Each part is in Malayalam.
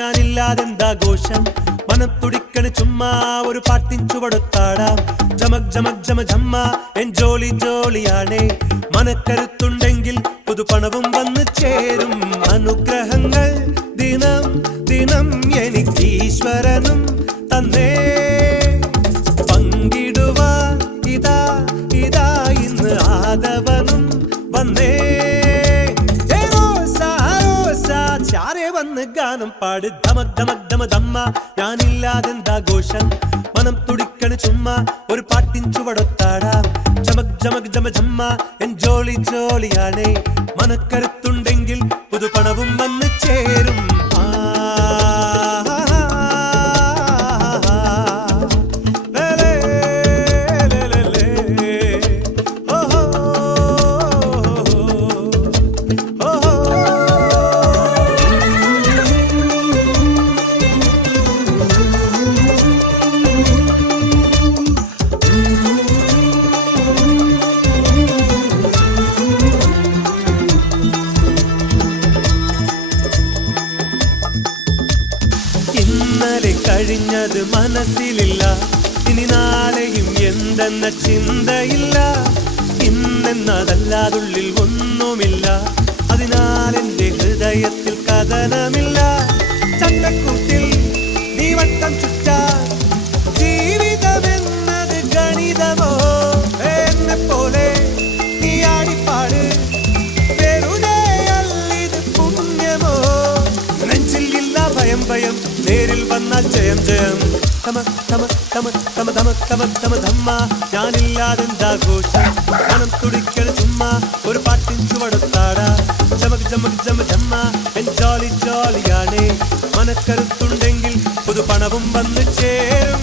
ഞാനില്ലാതെന്താഘോഷം മനം തുടിക്കണ് ചുമ്മാ ഒരു പാട്ടിൻ ചുവടുത്താടാം ജമക് ജമക് ജമ ജമ്മ എൻ ജോളി ജോളിയാണേ മനക്കരുത്തുണ്ടെങ്കിൽ പുതുപണവും വന്നു ചേരും അനുഗ്രഹങ്ങൾ ദിനം ദിനം എനിക്ക് ഈശ്വരനും തന്നേ പങ്കിടുവാൻ ഇതാ ഇതാ ഇന്ന് ആദവനും വന്നേ ചാരെ വന്ന് ഗാനം പാട് ധമക് ധമക് ധമ ധമ്മ ഞാനില്ലാതെന്താഘോഷം മനം തുടിക്കണ് ചുമ്മാ ഒരു പാട്ടിൻ ചുവടൊത്താടാം ജമക് ജമക് ജമ ജമ്മ എൻ ജോളി ജോളിയാണേ മനക്കരുത്തുണ്ടെങ്കിൽ പുതുപണവും വന്ന് ചേരും ഇന്നലെ കഴിഞ്ഞത് മനസ്സിലില്ല ഇനി നാളെയും എന്തെന്ന ചിന്തയില്ല ഇന്നെന്നതല്ലാതുള്ളിൽ ഒന്നുമില്ല അതിനാൽ എന്റെ ഹൃദയത്തിൽ കഥനമില്ല ചട്ടക്കൂട്ടിൽ നീ വട്ടം ചുറ്റാൻ ജീവിതമെന്നത് ഗണിതമോ എന്നെ പോലെ നീ ആടിപ്പാട് വെറുതെ അല്ലിത് പുണ്യമോ നെഞ്ചിൽ ഇല്ല ഭയം ഭയം നേരിൽ വന്നാൽ ജയം ജയം തമ തമ തമ തമ തമ തമ തമ ധമ്മ ഞാനില്ലാതെന്താഘോഷം മനം തുടിക്കണ് ചുമ്മാ ഒരു പാട്ടിൻ ചുവടൊത്താടാ ജമക് ജമക് ജമ ജമ്മ എൻ ജോളി ജോളിയാണേ മനക്കരുത്തുണ്ടെങ്കിൽ പുതുപണവും വന്നു ചേരും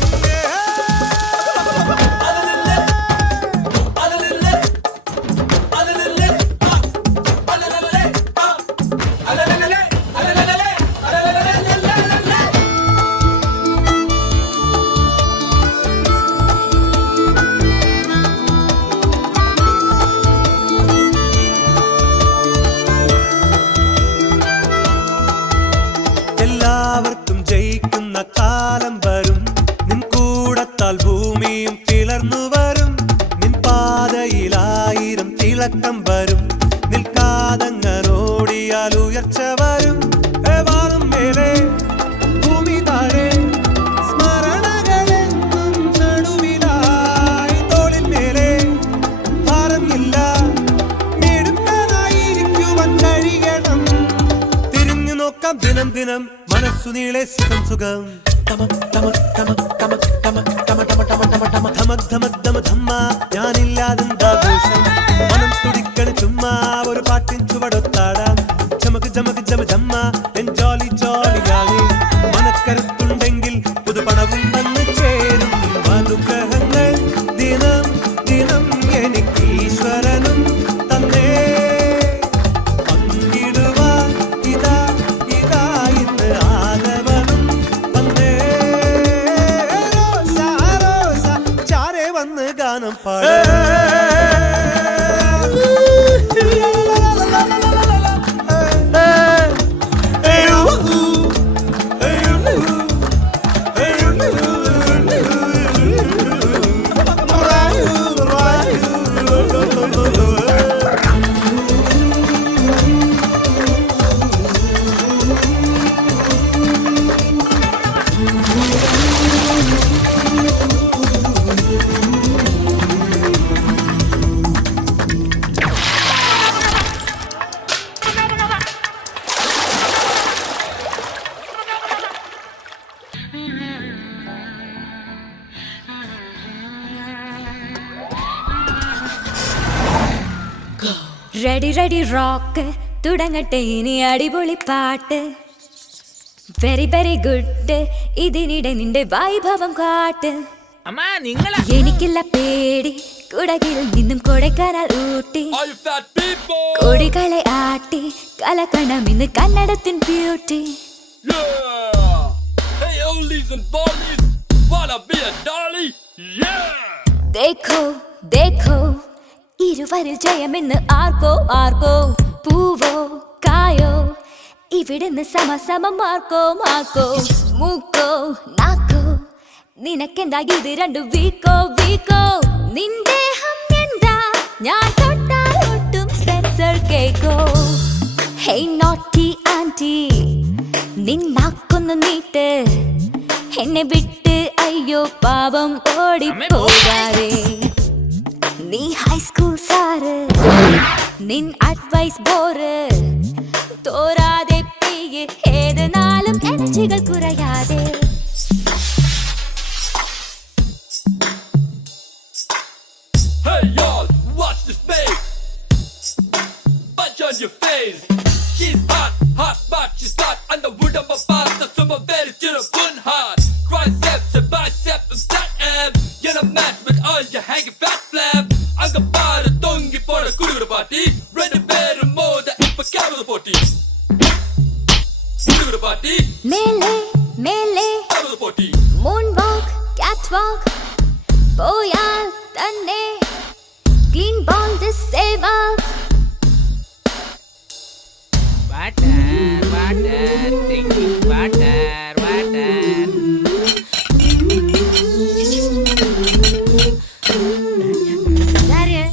എല്ലാവർക്കും ജയിക്കുന്ന കാലം വരും നിൻ കൂടത്താൽ ഭൂമിയും പിളർന്നു വരും നിൻ പാതയിലായിരം തിളക്കം വരും നിൽക്കാതങ്ങനോടിയാൽ ഉയർച്ച വരും വാനം മേലെ ഭൂമി താഴെ സ്മരണകളെന്നും നടുവിലായി തോളിൻ മേലെ ഭാരമില്ല മിടുക്കനായിരിക്കുവാൻ കഴിയണം തിരിഞ്ഞു നോക്കാം ദിനം ദിനം മനസ്സു നീളെ സുഖം സുഖം ധമക് ധമക് ധമക് ധമക് ധമക് ധമ ധമ ധമ ധമ ധമ ധമക് ധമക് ധമ ധമ്മ ഞാനില്ലാതെന്താഘോഷം മനം തുടിക്കണ് ചുമ്മാ ഒരു പാട്ടിൻ ചുവടൊത്താടാം ജമക് ജമക് ജമ ജമ്മ എൻ ജോളി ജോളിയാണേ മനക്കരുത്തുണ്ടെങ്കിൽ പുതുപണവും വന്നു ചേരും അനുഗ്രഹങ്ങൾ ദിനം ദിനം എനിക്ക് ഈശ്വരനും തന്നേ പങ്കിടുവാൻ ഇതാ ഇതാ ഇന്ന് ആദവനും വന്നേ റോസ റോസ ചാരെ വന്ന് ഗാനം പാട് റെഡി റെഡി റോക്ക് തുടങ്ങട്ടെ ഇനി അടിപൊളി പാട്ട് വെരി വെരി ഗുഡ് ഇതിനിടെ നിന്റെ വൈഭവം കാട്ട് എനിക്കില്ല പേടി കുടകിൽ നിന്നും കൊടൈക്കനാൽ ഊട്ടി കൊടികളെ ആട്ടി കലക്കണം ഇന്ന് കന്നഡത്തിൻ ബ്യൂട്ടി देखो देखो ഇരുവരിൽ ജയമെന്ന് ആർക്കോ ആർക്കോ പൂവോ കായോ ഇവിടുന്ന് സമസമം മാർക്കോ മാർക്കോ മൂക്കോ നാക്കോ നിനക്കെന്താ ഇത് രണ്ടു വീക്കോ വീക്കോ നിന്ദേഹം എന്താ ഞാൻ തൊട്ടാൽ ഒട്ടും സ്പെൻസർ കേക്കോ ഹേ നോട്ടി ആന്റി നിന്നാക്കൊന്നു നീട്ട് എന്നെ വിട്ട് അയ്യോ പാവം ഓടിപ്പോകാതെ നീ ഹൈസ്കൂൾ സാറ് നിൻ അഡ്വൈസ് ബോറ് തോരാതെ പെയ്യ് ഏത് നാളും എനർജികൾ കുറയാതെ Hey y'all, watch this babe. Punch on your face. She's hot, hot, but she's not on the wood of my path. The summer very chill, fun hard. Triceps and biceps and flat abs. Get a match with all your hanging fat flab. I'm the bar, the tongue for a good party. Ready better more than if a cow of the party. Good party, മേലെ മേലെ cow of the party. moonwalk catwalk പോയാൽ തന്നെ ക്ലീൻ ബോൾ ദിസ് സേവ Water, drinking water.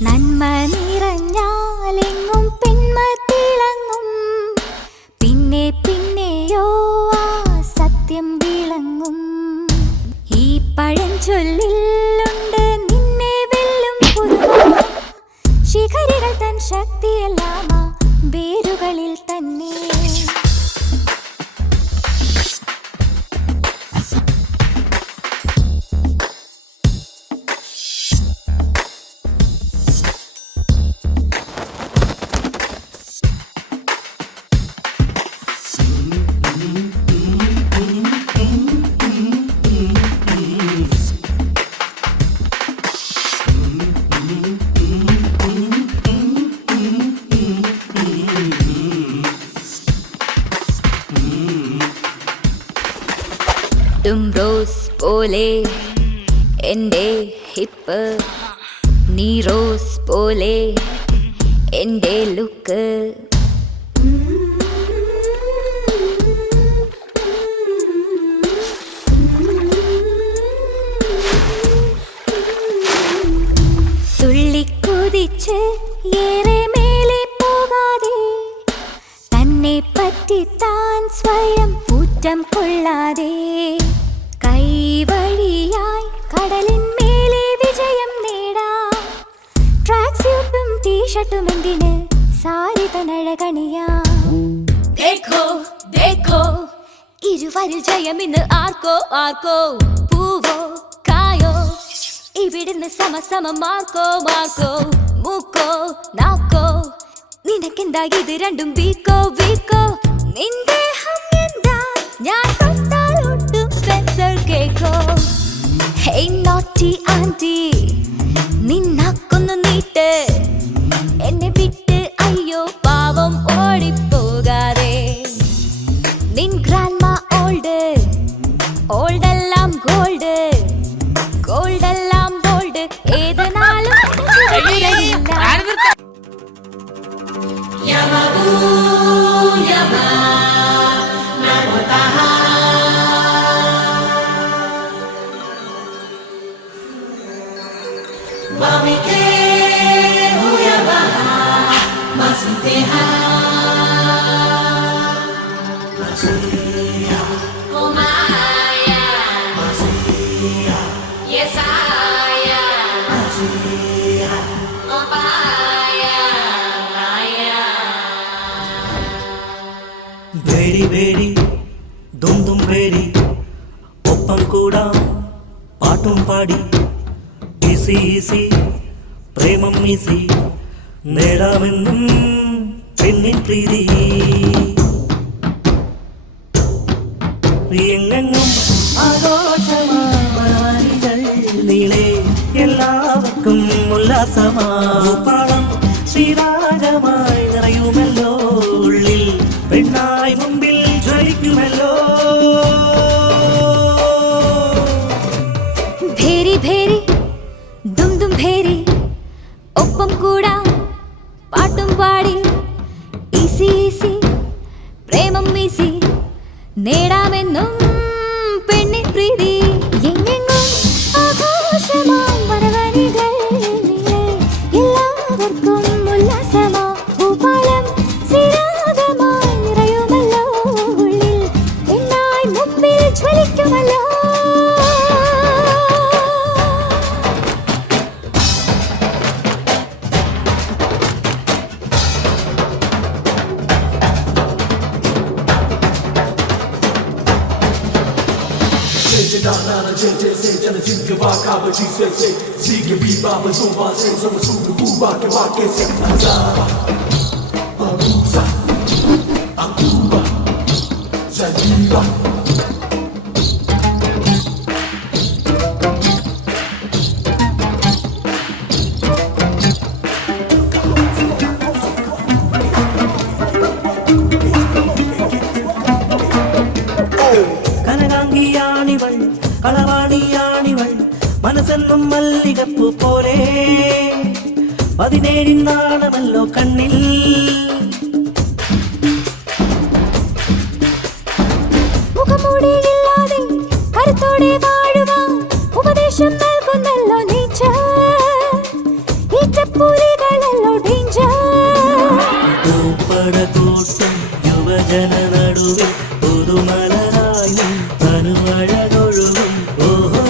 നന്മ നിറഞ്ഞാലെങ്ങും പെൺമ തിളങ്ങും പിന്നെ പിന്നെയോ ആ സത്യം വിളങ്ങും ഈ പഴഞ്ചൊല്ലിലുണ്ട് നിന്നെ വെല്ലും പുതുമ ശിഖരികൾ തൻ ശക്തിയെല്ലാം ആ വേരുകളിൽ തന്നെ തും റോസ് പോലെ എൻ്റെ ഹിപ്പ് നീ റോസ് പോലെ എൻ്റെ ലുക്ക് തുള്ളിക്കുതിച്ച് ഏറെ മേലെ പോകാതെ തന്നെ പറ്റി താൻ സ്വയം ഊറ്റം കൊള്ളാതെ കൈവഴിയായി കടലിന്മേലെ വിജയം നേടാം ട്രാക്ക് സ്യൂട്ടും ടീഷർട്ടും എന്തിന് സാരി തനഴകണിയാം ദേഖോ ദേഖോ ഇരുവരിൽ ജയമിന്ന് ആർക്കോ ആർക്കോ പൂവോ കായോ ഇവിടുന്ന് സമസമം മാർക്കോ മാർക്കോ മൂക്കോ നാക്കോ നിനക്കെന്താ ഇത് രണ്ടും വീക്കോ വീക്കോ നിന്ദേഹം എന്താ ഞാൻ തൊട്ടാൽ ഒട്ടും സ്പെൻസർ കേക്കോ ഹേ നോട്ടി ആന്റി നിന്നാക്കൊന്നു നീട്ട് എന്നെ വിട്ട് അയ്യോ പാവം ഓടിപ്പോകാതെ നിൻ ഗ്രാൻഡ്മ ഓൾഡ് ഓൾഡെല്ലാം ഗോൾഡ് ഗോൾഡെല്ലാം ഗോൾഡ് ഏത് നാളും Yes, I am. Oh, very very ദും ദും വേരി ഒപ്പം കൂടാം പാട്ടും പാടി ഈസി ഈസി പ്രേമം ഈസി നേടാമെന്നും പെണ്ണിൻ പ്രീതി എങ്ങെങ്ങും ആഘോഷമാരികൾ നീളെ എല്ലാവർക്കും ഉല്ലാസമാളം ശ്രീരാഗമായി നിറയുമല്ലോ ഉള്ളിൽ പെണ്ണായി മുമ്പിൽ ജ്വലിക്കുമല്ലോ ഭേരി ഭേരി ദും ദും ഭേരി ഒപ്പം കൂടാ നേടാമെന്നും പെണ്ണിൻ പ്രീതി എങ്ങെങ്ങും ആഘോഷമാം വരവനികൾ നീളെ എല്ലാവർക്കും ഉല്ലാസമാ ഭൂപാലം ശ്രീരാഗമായി നിറയുമല്ലോ ഉള്ളിൽ പെണ്ണായി മുമ്പിൽ ജ്വലിക്കുമല്ലോ കനകാംഗിയാണിവൾ കളവാണിയാണിവൾ മനസ്സെന്നും മല്ലികപ്പൂ പോലെ 17 നാണമല്ലോ കണ്ണിൽ മുഖമൂടിയില്ലാതെ കരുത്തോടെ വാഴുവാൻ ഉപദേശം നൽകുന്നല്ലോ നേച്ചർ ഈറ്റപ്പൂരികളല്ലോ ഡേഞ്ചർ പൂപ്പടകൂട്ടം യുവജന നടുവിൽ പുതുമലരായും തനുവഴകൊഴുകും ഓഹോ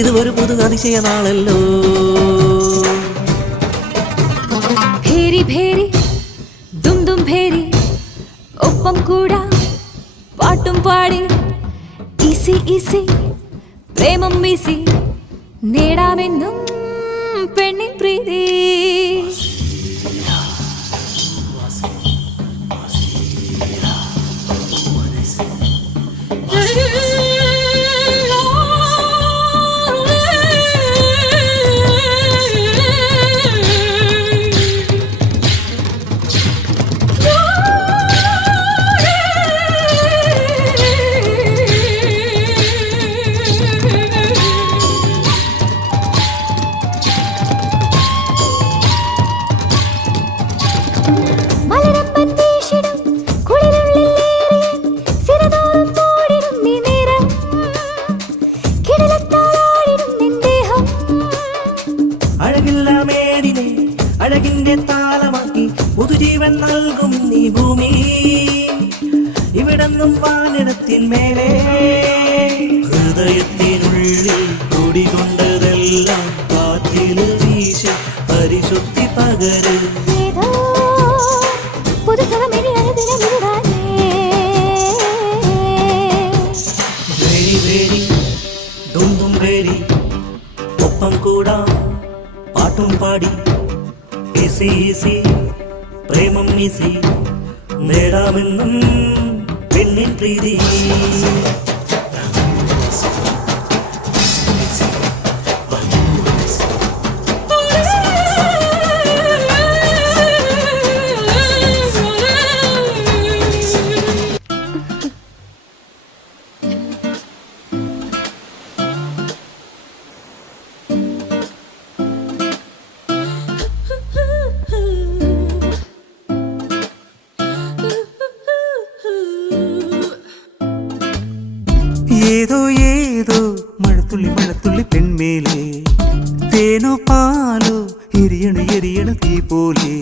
ഇത് ഒരു പുതു അതിശയ നാളല്ലോ ഭേരി ഭേരി ദും ദും ഭേരി ഒപ്പം കൂടാ പാട്ടും പാടി ഈസി ഈസി പ്രേമം വീസി നേടാമെന്നും പെണ്ണിൻ പ്രീതി അഴകിന്റെ താളമാക്കി പുതുജീവൻ നൽകും നീ ഭൂമി ഇവിടെന്നും വാനിടത്തിൻ മേലെ ഹൃദയത്തിനുള്ളിൽ കുടികൊണ്ടതെല്ലാം കാറ്റിൽ വീശി പരിശുദ്ധി പകര് ദും ദും ഭേരി ഒപ്പം കൂടാം പാട്ടും പാടി ഈസി ഈസി പ്രേമം ഈസി നേടാമെന്നും പെണ്ണിൻ പ്രീതി ഏതോ ഏതോ മഴത്തുള്ളി മഴത്തുള്ളി പെൺമേലെ തേനോ പാലോ എരിയണ എരിയണ തീ പോലെ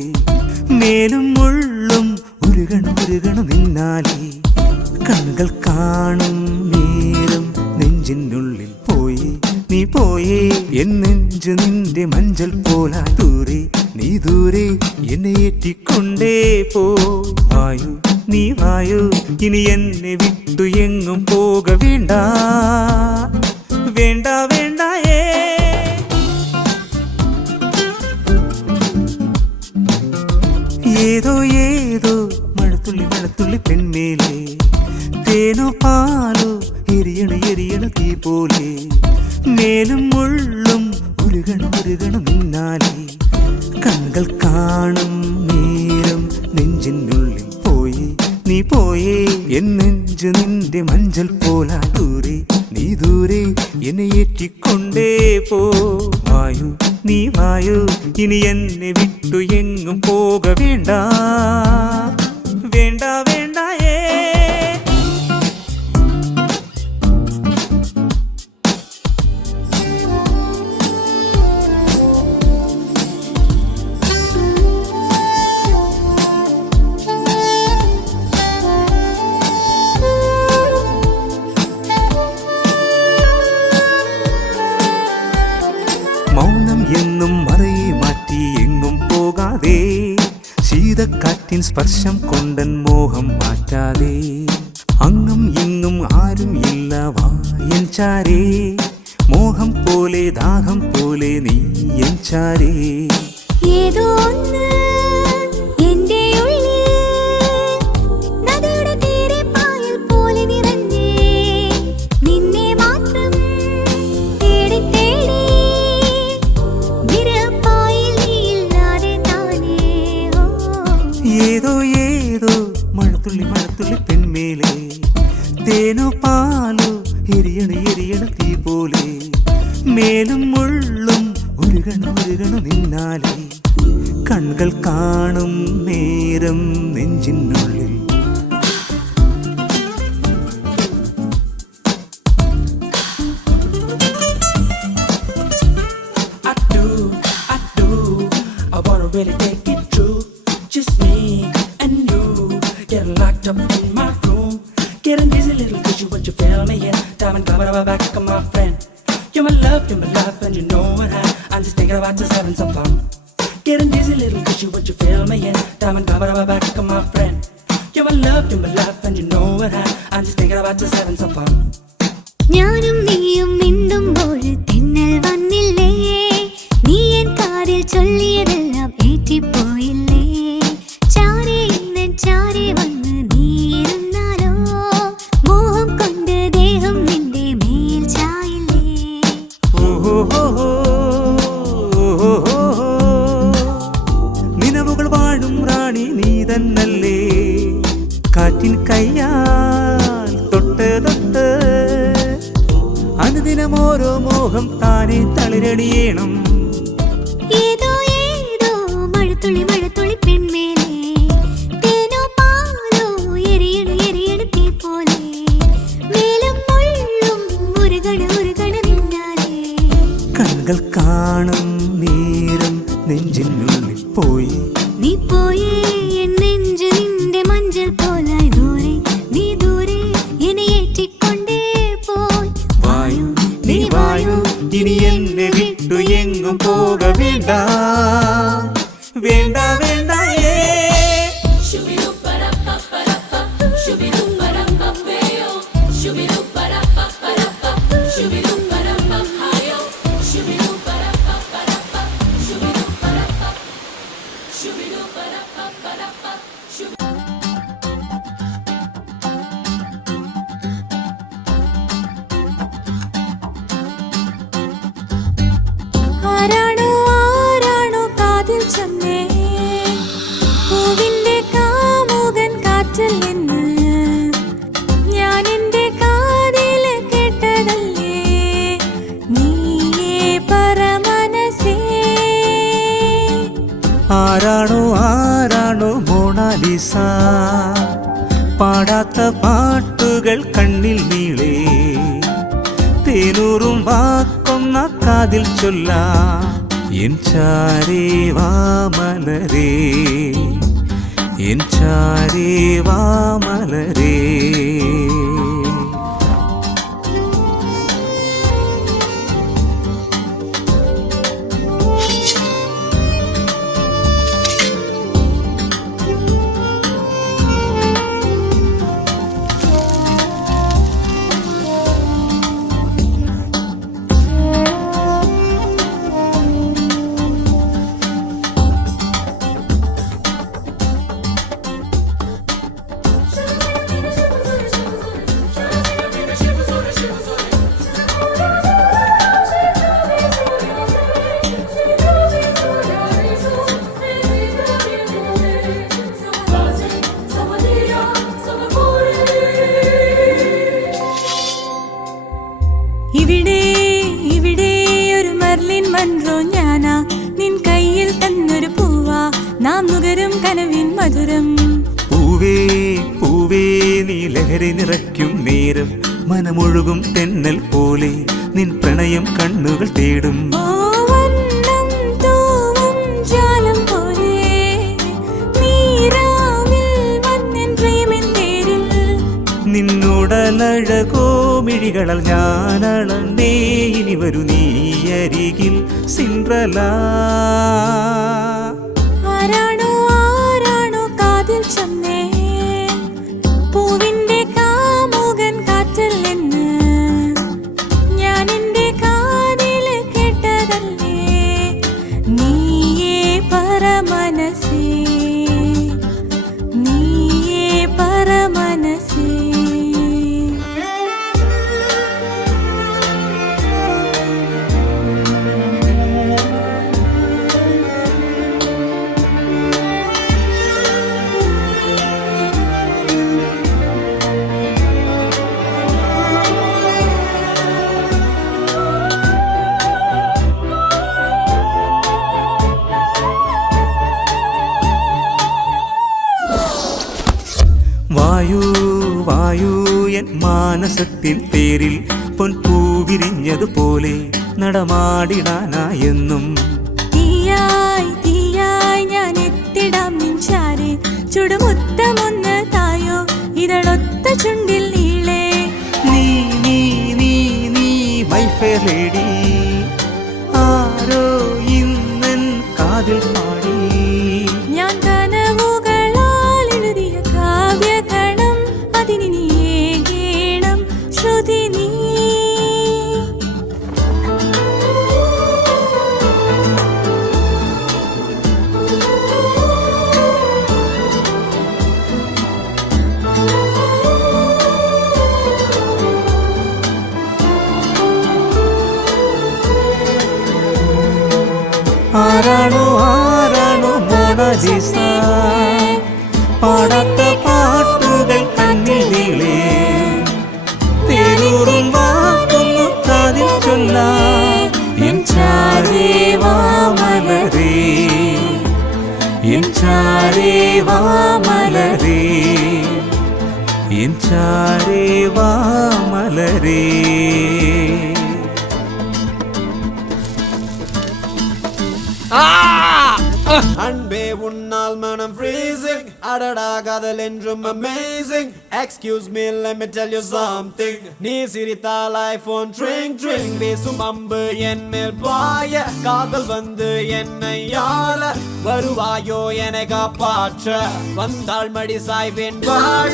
മേലും മുള്ളും ഉരുകണ നിന്നാലേ കണ്ണുകൾ കാണും നേരം നെഞ്ചിനുള്ളിൽ പോയി നീ പോയേ എൻ നെഞ്ചു നിന്റെ മഞ്ചൽ പോലാ ദൂരെ നീ ദൂരെ എന്നെ ഏറ്റിക്കൊണ്ടേ പോ വായു നീ വായു ഇനി എന്നെ വിട്ടു എങ്ങും പോക വേണ്ട വേണ്ട വേണ്ടായേ ഏതോ ഏതോ മഴത്തുള്ളി മഴത്തുള്ളി പെൺമേലെ തേനോ പാലോ എരിയണ തീ പോലെ മേലും മുള്ളും ഉരുകണ നിന്നാലേ കണ്ണുകൾ കാണും നേരം നെഞ്ചിനുള്ളിൽ പോയി നീ പോയേ എൻ നെഞ്ചു നിന്റെ മഞ്ചൽ പോലാ ദൂരെ നീ ദൂരെ എന്നെ ഏറ്റിക്കൊണ്ടേ പോ വായു നീ വായു ഇനി എന്നെ വിട്ടു എങ്ങും പോക വേണ്ട വേണ്ട വേണ്ടായേ എന്നും മറയെ മാറ്റി എങ്ങും പോകാതെ ശീതക്കാറ്റിൻ സ്പർശം കൊണ്ടൻ മോഹം മാറ്റാതെ അങ്ങും ഇങ്ങും ആരും ഇല്ല വായൻ ചാരേ മോഹം പോലെ ദാഹം പോലെ നീ എൻ ചാരേ ഏതോ ഒന്ന് എന്റെ ഉള്ളിൽ നദിയുടെ തീരെ പായൽ പോലെ നിറഞ്ഞേ നിന്നെ മാത്രം തേടി തേടി വിരപ്പായിൽ നീയില്ലാതെ താനേ ഏതോ ഏതോ മഴത്തുള്ളി മഴത്തുള്ളി പെൺമേലെ തേനോ പാലോ എരിയണ തീ പോലെ മേലും മുള്ളും ഉരുകണ നിന്നാലേ കണ്ണുകൾ കാണും നേരം നെഞ്ചിനുള്ളിൽ I wanna really take it true. Just me and you. Getting locked up in my room. Getting dizzy, little fishy, what you feel me in. Diamond cover of back of my friend. You're my love, and you know what I'm just thinking about just having some fun. Getting dizzy, little fishy, what you feel me in. Diamond cover of back of my friend. You're my love, and you know what I'm just thinking about just having some fun. ഞാനും നീയും മിണ്ടുമ്പോൾ തെന്നൽ വന്നില്ലേ നീ എൻ കാതിൽ ചൊല്ലിയതെല്ലാം ഏറ്റിപ്പോയില്ലേ ചാരേ ഇന്ന് ചാരേ വന്ന് നീ ഇരുന്നാലോ മോഹം കൊണ്ട് ദേഹം നിന്റെ മേൽ ചായില്ലേ നിലവുകൾ വാഴും റാണി നീ തന്നല്ലേ കാറ്റിൻ കയ്യാൽ തൊട്ട് തൊട്ട് അനുദിനം ഓരോ മോഹം താനെ തളിരടിയണം ഏതോ ഏതോ മഴത്തുള്ളി പെൺമേലെ തേനോ പാലോ എരിയണ തീ പോലെ മേലും മുള്ളും ഉരുകണ നിന്നാലേ കണ്ണുകൾ കാണും നേരം നെഞ്ചിനുള്ളിൽ പോയി നീ പോയേ എൻ നെഞ്ച് നിന്റെ മഞ്ചൽ പോലായി ദൂരെ നീ ദൂരെ എന്നെ ഏറ്റിക്കൊണ്ടേ പോയി വായു നീ വായു ഇനി എന്നെ വിട്ടു എങ്ങും പോക വേണ്ട വേണ്ട വേണ്ട ആരാണോ കാതിൽ ചെന്നേ പൂവിന്റെ കാമുകൻ കാറ്റിൽ നിന്ന് ഞാൻ എന്റെ കാതിൽ കേട്ടതല്ലേ നീയേ പരമനസേ ആരാണോ മൊണാലിസ പാടാത്ത പാട്ടുകൾ കണ്ണിൽ നീളേ തേനൂറും വാക്കൊന്ന കാതിൽ ചൊല്ലാം എൻ ചാരേ വാമലരേ എൻ ചാരേ വാമലരേ ഇവിടെ ഒരു മെർലിൻ മൺറോ ഞാനാ നിൻ കയ്യിൽ തന്നൊരു പൂവാ നാം നുകരും കനവിൻ മധുരം പൂവേ പൂവേ നീ ലഹരി നിറയ്ക്കും നേരം മനമൊഴുകും തെന്നൽ പോലെ നിൻ പ്രണയം കണ്ണുകൾ തേടും ഓ വർണ്ണം തൂവും ജാലം പോലെ നീരാവിൽ വന്നെൻ പ്രേമൻ തേരിൽ നിന്നുടലഴകോ മിഴികളൽ ഞാനളന്നേ ഇനി വരൂ നീ അരികിൽ സിൻഡ്രല്ല. ആരാണോ ആരാണോ കാതിൽ ചെന്നേ പൂവിന്റെ കാമുകൻ കാറ്റിൽ നിന്ന് ഞാൻ എന്റെ കാതിൽ കേട്ടതല്ലേ നീയേ പരമനസേ നീയേ പരമനസേ. വായു വായു എൻ മാനസത്തിൻ പേരിൽ പൊൻപൂവിരിഞ്ഞതുപോലെ നടമാടിടാനായെന്നും. തീയായി തീയായി ഞാൻ എത്തിടാം നിൻചാരെ ചുടുമുത്തമൊന്ന് തായോ ഇതളൊത്ത ചുണ്ടിൽ നീളേ. നീ നീ നീ നീ മൈ ഫെയർ ലേഡി ആരോ ഇന്നൻ കാതിൽ പാടി. ഞാൻ കനവുകളാൽ എഴുതിയ കാവ്യഗണം അതിനി നീയേകേണം ശ്രുതി നീ. ആരാണോ ആരാണോ മോണലിസ പാടാത്ത പാട്ടുകൾ കണ്ണിൽ നീളേ തേനൂറും വാക്കൊന്നു കാതിൽ ചൊല്ലാം. എൻ ചാരേ വാ മലരേ എൻ ചാരേ വാ മലരേ എൻ ചാരേ വാ മലരേ. அன்பே உன்னால் மனம் freezing அடடா காதல் என்றும் amazing. Excuse me, let me tell you something. நீ சிரித்தால் ஐபோன் ட்ரிங் ட்ரிங் வீசும் அம்பு என் மேல் பாய காதல் வந்து என்னை யாழ வருவாயோ என காப்பாற்ற வந்தாள் மடி சாய்வேன் வாழ.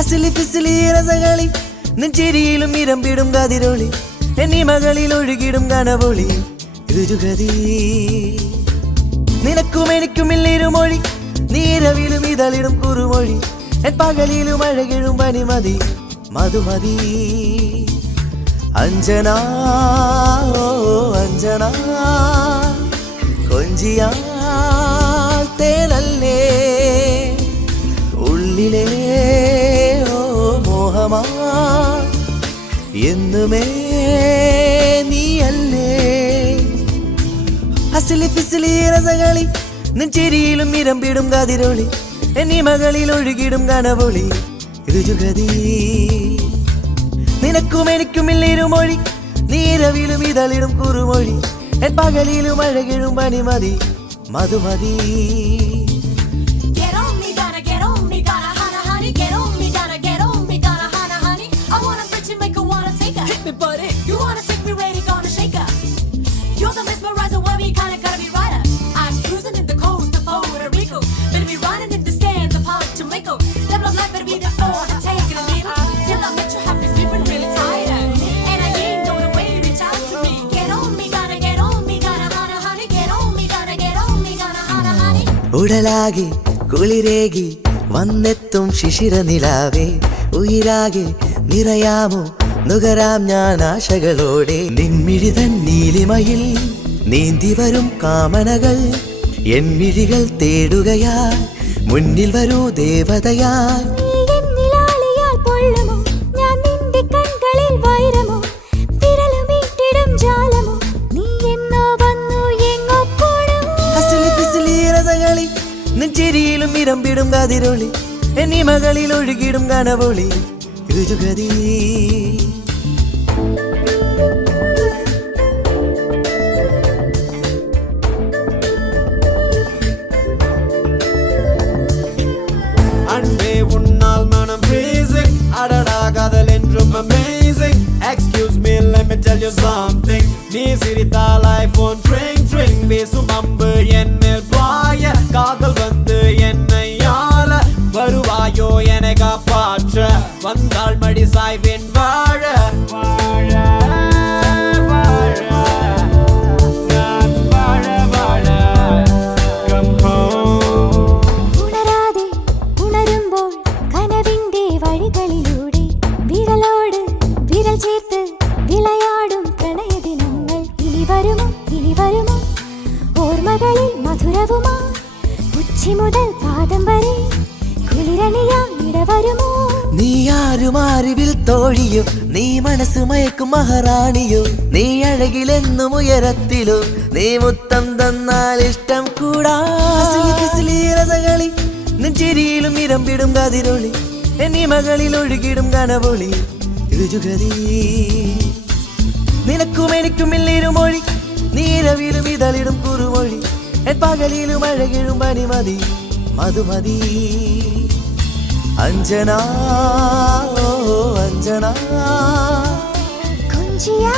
അസിലി ഫിസിലി രസകളി നെഞ്ചിരിയിലും ഇരമ്പിടും കതിരൊളി എന്നിമകളിൽ ഒഴുകിടും കനവൊളി രുചുഗതി. നിനക്കും എനിക്കും ഇല്ലിരുമൊഴി നീരവിലും ഇതളിടും കുറുമൊഴി എൻ പകലിലും അഴകിടും പനിമതി മധുമതി. അഞ്ജന ഓ അഞ്ജന കൊഞ്ചിയാൽ തേനല്ലേ ഉള്ളിലേ ഓ മോഹമാ എന്നുമേ നീയല്ലേ. അസിലി ഫിസിലി രസകളി നെഞ്ചിരിയിലും ഇരമ്പിടും കതിരൊളി എന്നിമകളിൽ ഒഴുകിടും കനവൊളി രുചുഗതി. നിനക്കും എനിക്കും ഇല്ലിരുമൊഴി നീരവിലും ഇതളിടും കുറുമൊഴി എൻ പകലിലും അഴകിടും പനിമതി Madhumathi. Get on me, gotta hana honey. Get on me, gotta hana honey. I wanna bitch and make her wanna take her. Hit me, buddy. You wanna take me ready, gonna shake her. You're the mesmerizer, what me kinda gotta be right. I'm cruising in the coast of Puerto Rico. Better be riding in the sand of Hot Jamaica. Level of life better be the order, take it a little till I make you happy, sleeping really tight. And I ain't know the way you reach out to me. Get on me, gotta hana honey. Get on me, gotta hana honey. ഉടലാകെ കുളിരേകി വന്നെത്തും ശിശിര നിലാവേ ഉയിരാകെ നിറയാമോ നുകരാം ഞാൻ ആശകളോടെ. നിൻമിഴിതൻ നീലിമയിൽ നീന്തി വരും കാമനകൾ എൻമിഴികൾ തേടുകയാൽ മുന്നിൽ വരൂ ദേവതയാൽ. നെഞ്ചിരിയിലും ഇരമ്പിടും കതിരൊളി എന്നിമകളിൽ ഒഴുകിടും കനവൊളി രുചുഗതി அன்பே உன்னால் மனம் freezing அடடா காதல் என்றும் amazing excuse me let me tell you something நீ சிரித்தால் ஐபோன் ட்ரிங் ட்ரிங் பேசும் அம்பு என் மேல் பாய காதல் வந்து என்னை ஆள வருவாயோ என்னை காப்பாற்ற வந்தாள் மடி சாய்வேன் வாழ வாழ வாழ நான் வாழ வாழ come home ഉണരാതെ ഉണരുമ്പോൾ കനവിന്റെ വഴികളിലൂടെ വിരലോട് വിരൽ ചേർത്ത് വിളയാടും പ്രണയദിനങ്ങൾ ഇനി വരുമോ ഓർമ്മകളിൽ മധുരവുമാ ഉച്ചി മുതൽ പാദം വരെ കുളിരണിയാം ഇടവരുമോ നീ ആരും അറിവിൽ തോഴിയോ നീ മനസ്സ് മയക്കും മഹാറാണിയോ നീ അഴകിലെന്നും ഉയരത്തിലോ നീ മുത്തം തന്നാൽ ഇഷ്ടം കൂടാ രസകളി നെഞ്ചിരിയിലും ഇരമ്പിടും കതിരൊളി എന്നിമകളിൽ ഒഴുകിടും കനവൊളി രുചുഗതി നിനക്കും എനിക്കും ഇല്ലിരുമൊഴി നീരവിലും ഇതളിടും കുറുമൊഴി എൻ പകലിലും അഴകിടും പനിമതി മധുമതി അഞ്ജന ഓ അഞ്ജന കുഞ്ചിയാ